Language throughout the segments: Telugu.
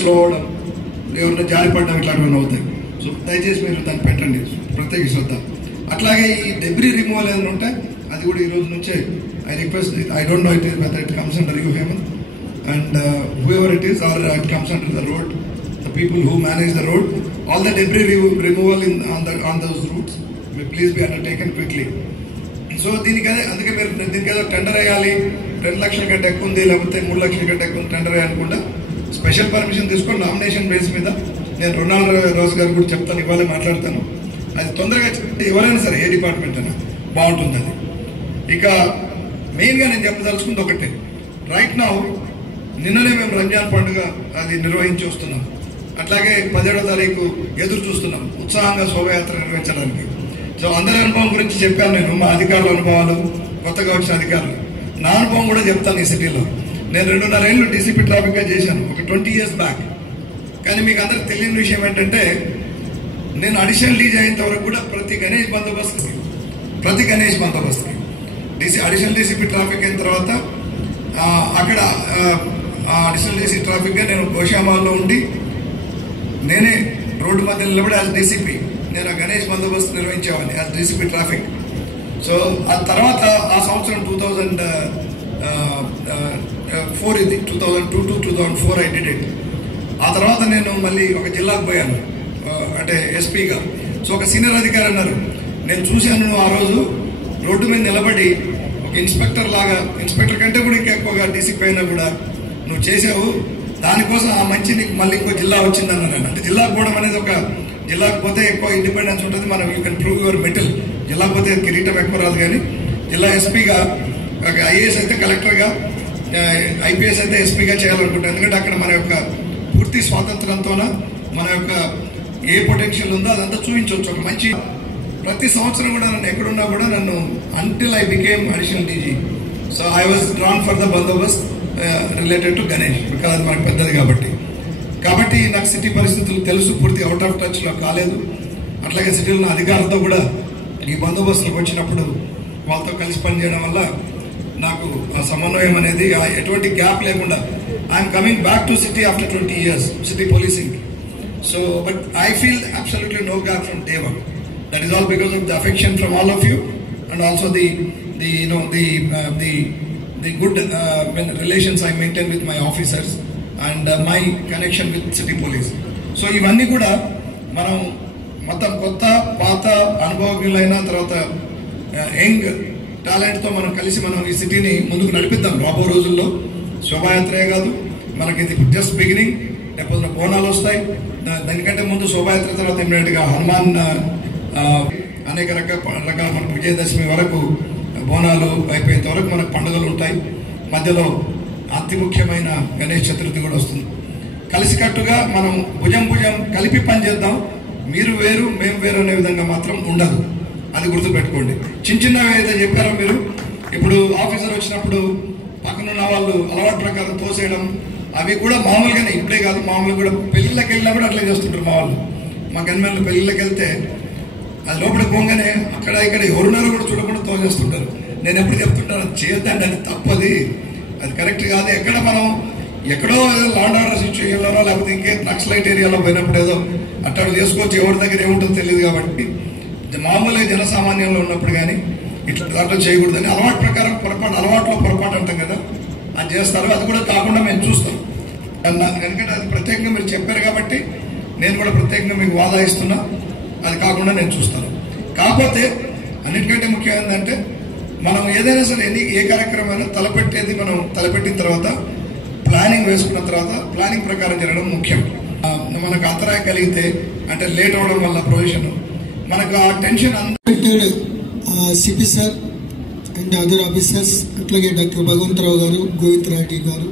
స్లో అవడం, ఎవరైనా జారిపడడం ఇట్లాంటివన్నీ అవుతాయి. సో దయచేసి మీరు దాన్ని పెట్టండి ప్రత్యేక శ్రద్ధ. అట్లాగే ఈ డెబ్రీ రిమూవల్ ఏదైనా ఉంటే అది కూడా ఈ రోజు నుంచే I request, I don't know whether it comes under you Hemant and whoever it is, or it comes under the road, the people who manage the road, all the debris removal on those routes may please be undertaken quickly. So అందుకే మీరు దీనికి ఏదో టెండర్ వేయాలి, 2 లక్షల కంటే ఎక్కువ ఉంది లేకపోతే 3 లక్షల కంటే ఎక్కువ టెండర్ వేయాలనుకుంటా స్పెషల్ పర్మిషన్ తీసుకొని నామినేషన్ బేస్ మీద నేను రొనాల్డ్ రాజు గారు కూడా చెప్తాను, ఇవాళ మాట్లాడతాను. అది తొందరగా ఎవరైనా సరే ఏ డిపార్ట్మెంట్ అయినా బాగుంటుంది అది. ఇక మెయిన్గా నేను చెప్పదలుచుకుంది ఒకటే, రైట్ నౌ నిన్ననే మేము రంజాన్ పండుగ అది నిర్వహించి వస్తున్నాం. అట్లాగే 17వ తారీఖు ఎదురు చూస్తున్నాం ఉత్సాహంగా శోభయాత్ర నిర్వహించడానికి. సో అందరి అనుభవం గురించి చెప్పాను నేను, మా అధికారుల అనుభవాలు, కొత్తగా వచ్చిన అధికారులు. నా అనుభవం కూడా చెప్తాను. ఈ సిటీలో నేను 2.5 ఏళ్ళు డీసీపీ ట్రాఫిక్గా చేశాను ఒక 20 years బ్యాక్. కానీ మీకు అందరికి తెలియని విషయం ఏంటంటే, నేను అడిషనల్ డీజీ అయినంత వరకు కూడా ప్రతి గణేష్ బందోబస్తుకి అడిషనల్ డీసీపీ ట్రాఫిక్ అయిన తర్వాత అక్కడ అడిషనల్ డీసీ ట్రాఫిక్ గా నేను గోషామాల్లో ఉండి నేనే రోడ్డు మధ్య నిలబడి యాజ్ డీసీపీ నేను గణేష్ బందోబస్తు నిర్వహించేవాడిని యాజ్ డీసీపీ ట్రాఫిక్. సో ఆ తర్వాత ఆ సంవత్సరం 2004 ఇది 2002 to 2004 ఐ డిడ్ ఇట్. ఆ తర్వాత నేను మళ్ళీ ఒక జిల్లాకు పోయాను అంటే ఎస్పీగా. సో ఒక సీనియర్ అధికారి అన్నారు, నేను చూశాను ఆ రోజు రోడ్డు మీద నిలబడి ఒక ఇన్స్పెక్టర్ లాగా, ఇన్స్పెక్టర్ కంటే కూడా ఇంకా ఎక్కువగా డీసీపీ అయినా కూడా నువ్వు చేసావు, దానికోసం ఆ మంచి నీకు మళ్ళీ ఇంకో జిల్లా వచ్చిందన్నాను. అంటే జిల్లాకు పోవడం అనేది ఒక జిల్లాకు పోతే ఎక్కువ ఇండిపెండెన్స్ ఉంటుంది, మనం you can prove your metal. జిల్లాకు పోతే కిరీటం ఎక్కువ రాదు, కానీ జిల్లా ఎస్పీగా, ఐఏఎస్ అయితే కలెక్టర్గా, ఐపీఎస్ అయితే ఎస్పీగా చేయాలనుకుంటాను. ఎందుకంటే అక్కడ మన యొక్క పూర్తి స్వాతంత్రంతోన మన యొక్క ఏ పొటెన్షియల్ ఉందో అదంతా చూపించవచ్చు. ఒక మంచి ప్రతి సంవత్సరం కూడా నన్ను ఎక్కడున్నా కూడా నన్ను until I became additional DG. So I was drawn for the Bandobast related to Ganesh, because అది మనకు పెద్దది కాబట్టి నాకు సిటీ పరిస్థితులు తెలుసు, పూర్తి అవుట్ ఆఫ్ టచ్ లో కాలేదు. అట్లాగే సిటీలో ఉన్న అధికారులతో కూడా ఈ బందోబస్తులకు వచ్చినప్పుడు వాళ్ళతో కలిసి పనిచేయడం వల్ల నాకు ఆ సమన్వయం అనేది ఎటువంటి గ్యాప్ లేకుండా I'm coming back to city after 20 years city policing. So but I feel absolutely no gap from day one. That is all because of the affection from all of you, and also the good relations I maintain with my officers and my connection with city police. So ఇవన్నీ కూడా మనం మొత్తం కొత్త పాత అనుభవజ్ఞులైన తర్వాత యంగ్ టాలెంట్ తో మనం కలిసి మనం ఈ సిటీని ముందుకు నడిపిద్దాం. రాబో రోజుల్లో శోభాయాత్రే కాదు, మనకి ఇది జస్ట్ బిగినింగ్. లేకపోతే బోనాలు వస్తాయి, దానికంటే ముందు శోభాయాత్ర తర్వాత ఇమ్మీడియట్ గా హనుమాన్ అనేక రకాల మనకు విజయదశమి వరకు బోనాలు అయిపోయేంత వరకు మనకు పండుగలు ఉంటాయి. మధ్యలో అతి ముఖ్యమైన గణేష్ చతుర్థి కూడా వస్తుంది. కలిసికట్టుగా మనం భుజం కలిపి పనిచేద్దాం. మీరు వేరు మేము వేరు అనే విధంగా మాత్రం ఉండదు, అది గుర్తుపెట్టుకోండి. చిన్నవి అయితే చెప్పారో మీరు, ఇప్పుడు ఆఫీసర్ వచ్చినప్పుడు పక్కనున్న వాళ్ళు అలవాటు ప్రకారం తోసేయడం, అవి కూడా మామూలుగానే, ఇప్పుడే కాదు మామూలుగా కూడా పెళ్లిళ్ళకి వెళ్ళినా కూడా అట్లే చేస్తుంటారు మా వాళ్ళు. మా గన్మెన్లు పెళ్లిళ్ళకి వెళ్తే అది లోపలికి పోగానే అక్కడ ఇక్కడ ఎవరున్నారో కూడా చూడకుండా తోచేస్తుంటారు. నేను ఎప్పుడు చెప్తుంటాను, అది చేయొద్దండి, అది తప్పది, అది కరెక్ట్ కాదు. ఎక్కడో ఏదో లాండ్ ఆర్డర్ సిచ్యువేషన్లోనో లేకపోతే ఇంకే నక్సలైట్ ఏరియాలో పోయినప్పుడు ఏదో అట్టాడు చేసుకోవచ్చు, ఎవరి దగ్గర ఏముంటుందో తెలియదు. కాబట్టి మామూలుగా జనసామాన్యంలో ఉన్నప్పుడు కానీ ఇట్లా దాంట్లో చేయకూడదని అలవాటు ప్రకారం పొరపాటు అంటాం కదా, అది చేస్తారు. అది కూడా కాకుండా మేము చూస్తాం. ఎందుకంటే అది ప్రత్యేకంగా మీరు చెప్పారు కాబట్టి నేను కూడా ప్రత్యేకంగా మీకు వాదా ఇస్తున్నా, అది కాకుండా నేను చూస్తాను. కాకపోతే అన్నిటికంటే ముఖ్యం ఏంటంటే, మనం ఏదైనా సరే ఏ కార్యక్రమం తలపెట్టేది మనం తలపెట్టిన తర్వాత ప్లానింగ్ వేసుకున్న తర్వాత ప్లానింగ్ ప్రకారం జరగడం ముఖ్యం. మనకు అంతరాయం కలిగితే అంటే లేట్ అవడం వల్ల ప్రొవిజన్ మనకు ఆ tension CP sir and other officers, అట్లాగే డాక్టర్ భగవంతరావు గారు, గోవిందరావు గారు,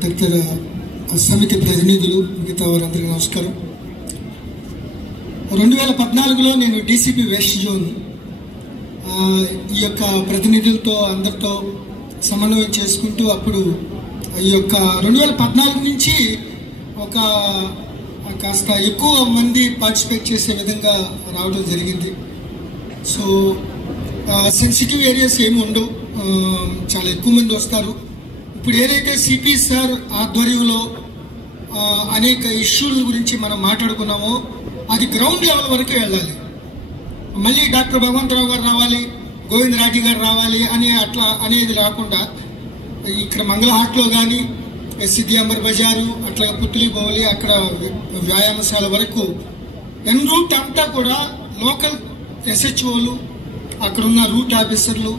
తదితర సమితి ప్రతినిధులు, మిగతా వారందరికీ నమస్కారం. 2014లో నేను డీసీపీ వెస్ట్ జోన్ ఈ యొక్క ప్రతినిధులతో అందరితో సమన్వయం చేసుకుంటూ అప్పుడు ఈ యొక్క 2014 నుంచి ఒక కాస్త ఎక్కువ మంది పార్టిసిపేట్ చేసే విధంగా రావడం జరిగింది. సో సెన్సిటివ్ ఏరియాస్ ఏమి ఉండవు, చాలా ఎక్కువ మంది వస్తారు. ఇప్పుడు ఏదైతే సిపి సార్ ఆధ్వర్యంలో అనేక ఇష్యూల గురించి మనం మాట్లాడుకున్నామో అది గ్రౌండ్ లెవెల్ వరకు వెళ్ళాలి. మళ్ళీ డాక్టర్ భగవంతరావు గారు రావాలి, గోవిందరాజు గారు రావాలి అని అట్లా అనేది రాకుండా ఇక్కడ మంగళహాట్లో కానీ సిద్ధి అంబర్ బజారు అట్లా పుత్తులి బౌలి అక్కడ వ్యాయామశాల వరకు ఎన్ రూట్ అంతా కూడా లోకల్ SHOలు అక్కడున్న రూట్ ఆఫీసర్లు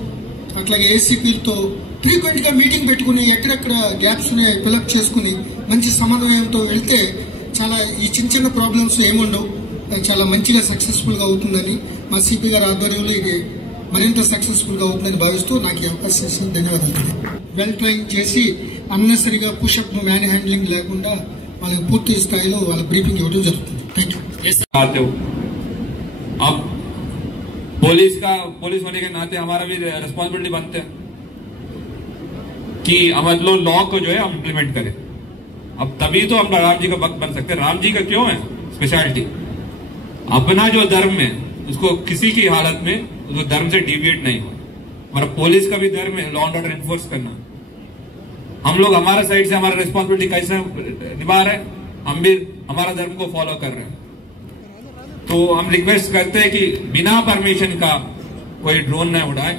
అట్లాగే ఏసీపీలతో ఫ్రీక్వెంట్ గా మీటింగ్ పెట్టుకుని ఎక్కడెక్కడ గ్యాప్స్ ఫిలప్ చేసుకుని మంచి సమన్వయంతో వెళ్తే చాలా ఈ చిన్న చిన్న ప్రాబ్లమ్స్ ఏముండవు, చాలా మంచిగా సక్సెస్ఫుల్ గా అవుతుందని మా సిపి గారి ఆధ్వర్యంలో ఇది మరింత సక్సెస్ఫుల్ గా అవుతుందని భావిస్తూ నాకు ఈ అవకాశం ఇచ్చిన ధన్యవాదాలు. వెల్ ట్రైన్ చేసి అన్నెసరిగా పుషప్ మ్యాన్ హ్యాండ్లింగ్ లేకుండా వాళ్ళకి పూర్తి స్థాయిలో వాళ్ళ బ్రీఫింగ్ ఇవ్వడం జరుగుతుంది. Thank you. अब पुलिस होने के नाते हमारा भी रिस्पॉन्सिबिलिटी बनते हैं कि हम लोग लॉ को जो है हम इम्प्लीमेंट करें. अब तभी तो हम राम जी का भक्त बन सकते हैं. राम जी का क्यों है स्पेशलिटी? अपना जो धर्म है उसको किसी की हालत में उसको धर्म से डिविएट नहीं हो. हमारा पुलिस का भी धर्म है लॉ एंड ऑर्डर एनफोर्स करना. हम लोग हमारा साइड से हमारा रिस्पॉन्सिबिलिटी कैसे निभा रहे हैं, हम भी हमारा धर्म को फॉलो कर रहे हैं. तो हम रिक्वेस्ट करते हैं कि बिना परमिशन का कोई ड्रोन न उड़ाए.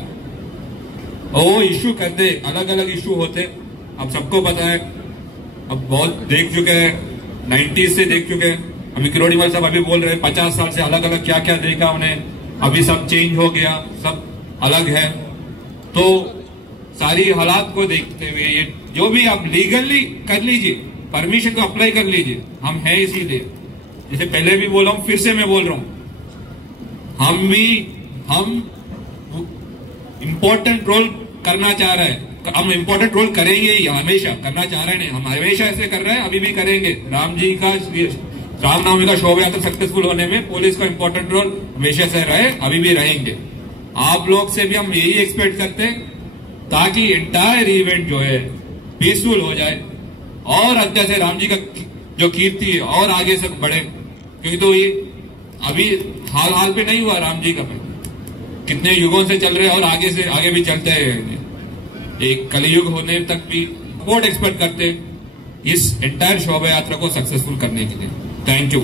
वो इश्यू करते अलग अलग इश्यू होते, अब सबको पता है, अब बहुत देख चुके हैं, 90s से देख चुके हैं. अभी किरोड़ीमल साहब अभी बोल रहे हैं 50 साल से अलग अलग क्या क्या देखा उन्हें, अभी सब चेंज हो गया, सब अलग है. तो सारी हालात को देखते हुए ये जो भी आप लीगली कर लीजिए, परमिशन को अप्लाई कर लीजिए. हम हैं इसीलिए, जैसे पहले भी बोला हूं फिर से मैं बोल रहा हूं, हम इंपॉर्टेंट रोल करना चाह रहे हैं. हम इंपॉर्टेंट रोल करेंगे ही, हमेशा करना चाह रहे हैं. हम हमेशा ऐसे कर रहे हैं, अभी भी करेंगे. राम जी का रामनवमी का शोभा यात्रा सक्सेसफुल होने में पुलिस का इंपॉर्टेंट रोल हमेशा से रहे, अभी भी रहेंगे. आप लोग से भी हम यही एक्सपेक्ट करते हैं ताकि एंटायर इवेंट जो है पीसफुल हो जाए और अच्छा से राम जी का जो कीर्ति है और आगे से बढ़े. क्योंकि तो ये अभी हाल पे नहीं हुआ राम जी का, कितने युगों से चल रहे हैं और आगे से आगे भी चलते रहेंगे. एक कलयुग होने तक भी सपोर्ट एक्सपेक्ट करते इस एंटायर शोभा यात्रा को सक्सेसफुल करने के लिए. Thank you.